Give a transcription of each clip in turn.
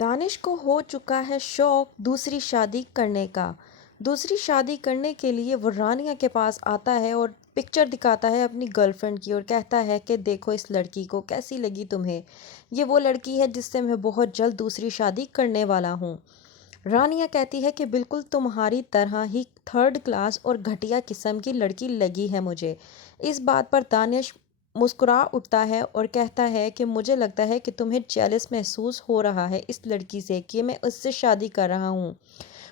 دانش کو ہو چکا ہے شوق دوسری شادی کرنے کا۔ دوسری شادی کرنے کے لیے وہ رانیہ کے پاس آتا ہے اور پکچر دکھاتا ہے اپنی گرل فرینڈ کی اور کہتا ہے کہ دیکھو اس لڑکی کو، کیسی لگی تمہیں؟ یہ وہ لڑکی ہے جس سے میں بہت جلد دوسری شادی کرنے والا ہوں۔ رانیہ کہتی ہے کہ بالکل تمہاری طرح ہی تھرڈ کلاس اور گھٹیا قسم کی لڑکی لگی ہے مجھے۔ اس بات پر دانش مسکرا اٹھتا ہے اور کہتا ہے کہ مجھے لگتا ہے کہ تمہیں جیلس محسوس ہو رہا ہے اس لڑکی سے کہ میں اس سے شادی کر رہا ہوں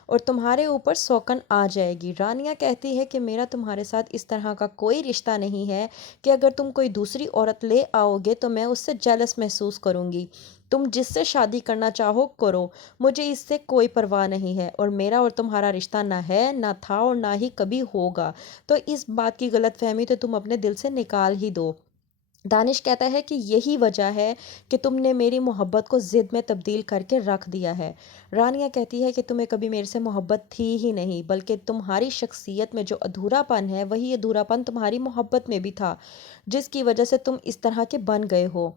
اور تمہارے اوپر سوکن آ جائے گی۔ رانیہ کہتی ہے کہ میرا تمہارے ساتھ اس طرح کا کوئی رشتہ نہیں ہے کہ اگر تم کوئی دوسری عورت لے آؤ گے تو میں اس سے جیلس محسوس کروں گی۔ تم جس سے شادی کرنا چاہو کرو، مجھے اس سے کوئی پرواہ نہیں ہے اور میرا اور تمہارا رشتہ نہ ہے، نہ تھا اور نہ ہی کبھی ہوگا، تو اس بات کی غلط فہمی تو تم اپنے دل سے نکال ہی دو۔ دانش کہتا ہے کہ یہی وجہ ہے کہ تم نے میری محبت کو ضد میں تبدیل کر کے رکھ دیا ہے۔ رانیہ کہتی ہے کہ تمہیں کبھی میرے سے محبت تھی ہی نہیں، بلکہ تمہاری شخصیت میں جو ادھورا پن ہے وہی ادھورا پن تمہاری محبت میں بھی تھا، جس کی وجہ سے تم اس طرح کے بن گئے ہو۔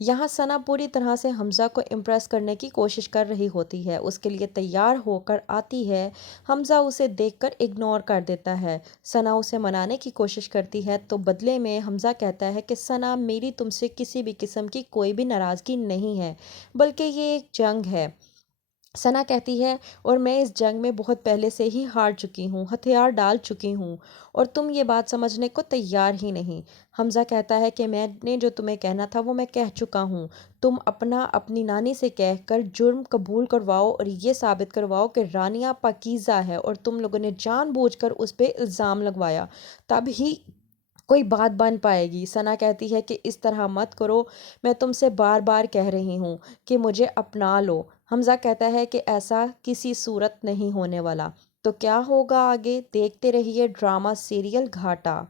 یہاں ثنا پوری طرح سے حمزہ کو امپریس کرنے کی کوشش کر رہی ہوتی ہے، اس کے لیے تیار ہو کر آتی ہے۔ حمزہ اسے دیکھ کر اگنور کر دیتا ہے۔ ثنا اسے منانے کی کوشش کرتی ہے تو بدلے میں حمزہ کہتا ہے کہ ثنا، میری تم سے کسی بھی قسم کی کوئی بھی ناراضگی نہیں ہے، بلکہ یہ ایک جنگ ہے۔ ثنا کہتی ہے اور میں اس جنگ میں بہت پہلے سے ہی ہار چکی ہوں، ہتھیار ڈال چکی ہوں اور تم یہ بات سمجھنے کو تیار ہی نہیں۔ حمزہ کہتا ہے کہ میں نے جو تمہیں کہنا تھا وہ میں کہہ چکا ہوں، تم اپنی نانی سے کہہ کر جرم قبول کرواؤ اور یہ ثابت کرواؤ کہ رانیہ پاکیزہ ہے اور تم لوگوں نے جان بوجھ کر اس پہ الزام لگوایا، تب ہی کوئی بات بن پائے گی۔ ثنا کہتی ہے کہ اس طرح مت کرو، میں تم سے بار بار کہہ رہی ہوں کہ مجھے اپنا لو۔ حمزہ کہتا ہے کہ ایسا کسی صورت نہیں ہونے والا۔ تو کیا ہوگا آگے؟ دیکھتے رہیے ڈرامہ سیریل گھاٹا۔